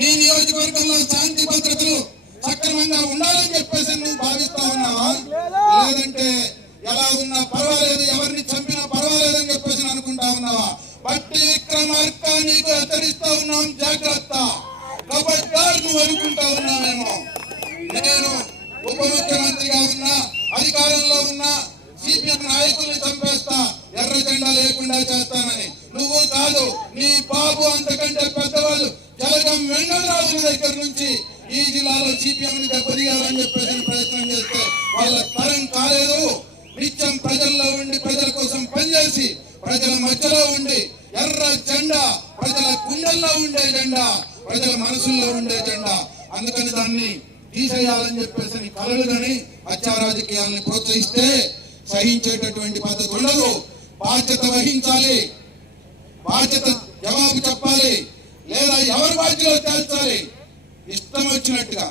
నీ నియోజకవర్గంలో శాంతి భద్రతలు సక్రమంగా ఉండాలని చెప్పేసి నువ్వు భావిస్తా ఉన్నావా? లేదంటే ఎలా ఉన్నా పర్వాలేదు, ఎవరిని చంపినా పర్వాలేదని చెప్పేసి అనుకుంటా ఉన్నావా? బట్టి విక్రమార్క నీకు హెచ్చరిస్తా ఉన్నాం, జాగ్రత్త. కబడ్దార్ నువ్వు అనుకుంటా ఉన్నావేమో నేను ఉప ముఖ్యమంత్రిగా ఉన్నా, అధికారంలో ఉన్నా, సిపిఎం నాయకుల్ని చంపేస్తా, ఎర్ర జెండా లేకుండా చేస్తానని. నువ్వు కాదు, నీ బాబు అంతకంటే పెద్దవాళ్ళు జలగం వెంగళరాజుల దగ్గర నుంచి ఈ జిల్లాలో సిపిఎం ని దెబ్బతీయాలని చెప్పేసి ప్రయత్నం చేస్తే వాళ్ళ తరం కాలేదు. నిత్యం ప్రజల్లో ఉండి ప్రజల కోసం పనిచేసి ప్రజల మధ్యలో ఉండి ఎర్ర జెండా, ప్రజల గుండెల్లో ఉండే జెండా, ప్రజల మనసుల్లో ఉండే జెండా. అందుకని దాన్ని తీసేయాలని చెప్పేసి కలలు కానీ హత్యా రాజకీయాలను ప్రోత్సహిస్తే సహించేటటువంటి పద్ధతి ఉండదు. బాధ్యత వహించాలి, బాధ్యత జవాబు చెప్పాలి, లేదా ఎవరి బాధ్యతలో తేల్చాలి. ఇష్టం వచ్చినట్టుగా